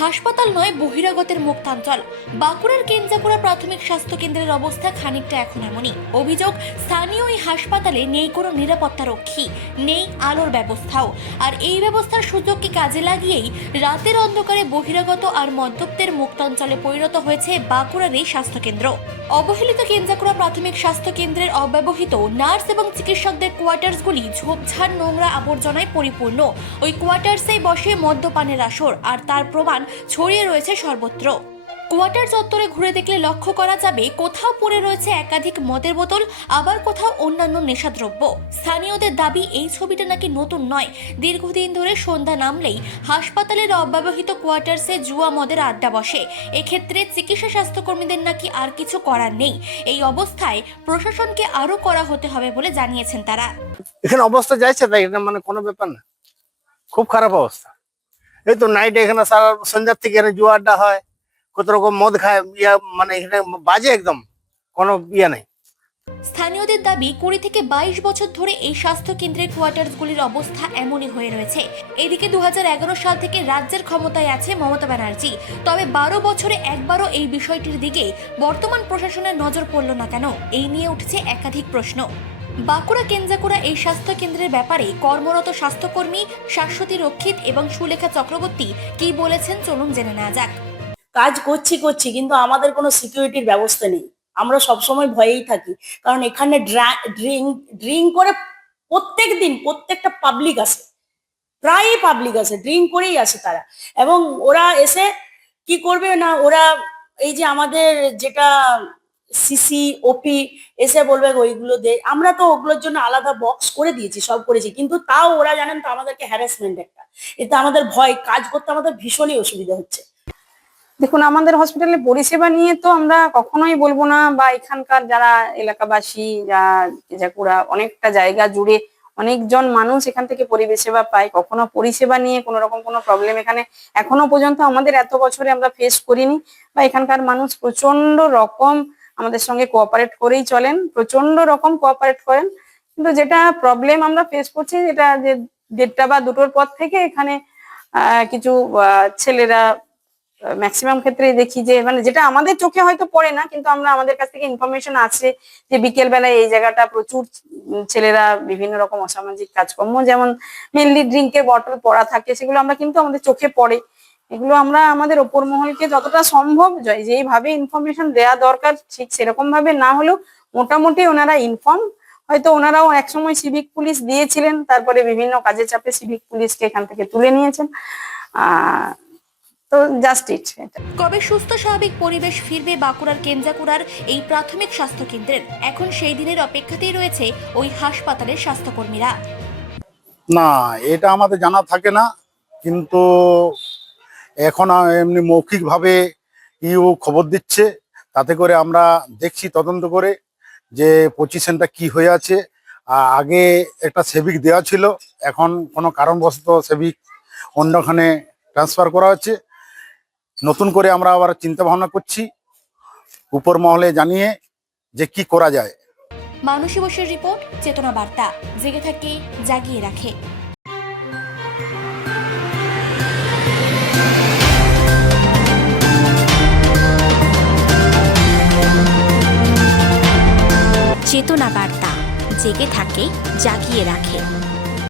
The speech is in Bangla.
হাসপাতাল নয়, বহিরাগতের মুক্তাঞ্চল। বাঁকুড়ার কেঞ্জাকুড়া প্রাথমিক স্বাস্থ্য কেন্দ্রের অবস্থা খানিকটা এখন এমনই। অভিযোগ, স্থানীয় এই হাসপাতালে নেই কোনো নিরাপত্তা রক্ষী, নেই আলোর ব্যবস্থাও। আর এই ব্যবস্থার সুযোগকে কাজে লাগিয়েই রাতের অন্ধকারে বহিরাগত আর মদ্যপদের মুক্তাঞ্চলে পরিণত হয়েছে বাঁকুড়ার এই স্বাস্থ্যকেন্দ্র। অবহেলিত কেঞ্জাকুড়া প্রাথমিক স্বাস্থ্য কেন্দ্রের অব্যবহৃত নার্স এবং চিকিৎসকদের কোয়ার্টার্সগুলি ঝোপঝাড় নোংরা আবর্জনায় পরিপূর্ণ। ওই কোয়ার্টার্সেই বসে মদ্যপানের আসর, আর তার প্রমাণ ছড়িয়ে রয়েছে সর্বত্র। কোয়ার্টার চত্বরে ঘুরে দেখলে লক্ষ্য করা যাবে কোথাও পড়ে রয়েছে একাধিক মদের বোতল, আবার কোথাও অন্যান্য নেশাদ্রব্য। স্থানীয়দের দাবি, এই ছবিটা নাকি নতুন নয়। দীর্ঘদিন ধরে সন্ধ্যা নামলেই হাসপাতালের অব্যবহৃত কোয়ার্টার্সে জুয়া মদের আড্ডা বসে। এক্ষেত্রে চিকিৎসা স্বাস্থ্যকর্মীদের নাকি আর কিছু করার নেই। এই অবস্থায় প্রশাসনকে আরো কড়া হতে হবে বলে জানিয়েছেন তারা। এখানে অবস্থা যাইছে তাই, এটা মানে কোনো ব্যাপার না, খুব খারাপ অবস্থা। এই তো নাইটে এখানে সারা সন্ধ্যার থেকে এখানে জুয়া আড্ডা হয়, কত রকম মদ খায়, মানে এখানে বাজে একদম, কোনো নেই। স্থানীয়দের দাবি, 20 থেকে 22 বছর ধরে এই স্বাস্থ্য কেন্দ্রের কোয়ার্টার্সগুলির অবস্থা এমনই হয়ে রয়েছে। এদিকে 2011 সাল থেকে রাজ্যের ক্ষমতায় আছে মমতা ব্যানার্জি, তবে 12 বছরে একবারও এই বিষয়টির দিকে বর্তমান প্রশাসনের নজর পড়ল না কেন, এই নিয়ে উঠছে একাধিক প্রশ্ন। বাঁকুড়া কেঞ্জাকুড়া এই স্বাস্থ্য কেন্দ্রের ব্যাপারে কর্মরত স্বাস্থ্যকর্মী শাশ্বতী রক্ষিত এবং সুলেখা চক্রবর্তী কি বলেছেন, চলুন জেনে নেওয়া যাক। কাজ করছি কিন্তু আমাদের কোনো সিকিউরিটির ব্যবস্থা নেই। আমরা সবসময় ভয়েই থাকি, কারণ এখানে ড্রিঙ্ক করে প্রত্যেক দিন প্রত্যেকটা পাবলিক আসে, প্রায়ই পাবলিক আসে, ড্রিঙ্ক করেই আসে তারা। এবং ওরা এসে কি করবে না, ওরা এই যে আমাদের যেটা সিসি ওপি এসে বলবে ওইগুলো দে, আমরা তো ওগুলোর জন্য আলাদা বক্স করে দিয়েছি, সব করেছি, কিন্তু তাও ওরা জানেন তো আমাদেরকে হ্যারাসমেন্ট একটা, এতে আমাদের ভয়, কাজ করতে আমাদের ভীষণই অসুবিধা হচ্ছে। দেখুন, আমাদের হসপিটালে পরিষেবা নিয়ে তো আমরা কখনোই বলবো না, বা এখানকার যারা এলাকাবাসী, কেঞ্জাকুড়া অনেকটা জায়গা জুড়ে অনেকজন মানুষ এখান থেকে পরিষেবা পায়, কখনো পরিষেবা নিয়ে কোনো রকম কোনো প্রবলেম এখানে এখনো পর্যন্ত আমাদের এত বছরে আমরা ফেস করিনি। বা এখানকার মানুষ প্রচন্ড রকম আমাদের সঙ্গে কোঅপারেট করেই চলেন, প্রচন্ড রকম কোঅপারেট করেন। কিন্তু যেটা প্রবলেম আমরা ফেস করছি, যেটা যে 1:30 বা 2টোর পর থেকে এখানে কিছু ছেলেরা, ম্যাক্সিমাম ক্ষেত্রে দেখি যে, মানে যেটা আমাদের চোখে হয়তো পড়ে না, কিন্তু আমাদের কাছ থেকে ইনফরমেশন আছে যে বিকেল বেলায় এই জায়গাটা প্রচুর ছেলেরা বিভিন্ন রকম অসামাজিক কাজকর্ম, যেমন মেনলি ড্রিঙ্কের বটল পড়া থাকে, সেগুলো আমরা কিন্তু আমাদের চোখে পড়ে। এগুলো আমরা আমাদের ওপর মহলকে যতটা সম্ভব যেইভাবে ইনফরমেশন দেওয়া দরকার ঠিক সেরকম ভাবে না হলেও মোটামুটি ওনারা ইনফর্ম, হয়তো ওনারাও একসময় সিভিক পুলিশ দিয়েছিলেন, তারপরে বিভিন্ন কাজে চাপে সিভিক পুলিশকে এখান থেকে তুলে নিয়েছেন। তো জাস্ট ইট। কবে সুস্থ স্বাভাবিক পরিবেশ ফিরবে বাঁকুড়ার কেঞ্জাকুড়ার এই প্রাথমিক স্বাস্থ্য কেন্দ্রের, এখন সেই দিনের অপেক্ষাতেই রয়েছে ওই হাসপাতালের স্বাস্থ্যকর্মীরা। না, এটা আমাদের জানা থাকে না, কিন্তু এখন এমনি মৌখিকভাবে ইউ খবর দিচ্ছে, তাতে করে আমরা দেখছি তদন্ত করে যে পজিশনটা কি হয়ে আছে। আগে একটা সেভিক দেওয়া ছিল, এখন কোনো কারণবশত সেভিক অন্যখানে ট্রান্সফার করা হচ্ছে। নতুন করে আমরা আবার চিন্তা ভাবনা করছি, উপর মহলে জানিয়ে যে কি করা যায়। মানসী বসুর রিপোর্ট, চেতনা বার্তা, জেগে থাকে, জাগিয়ে রাখে। চেতনা বার্তা, জেগে থাকে, জাগিয়ে রাখে।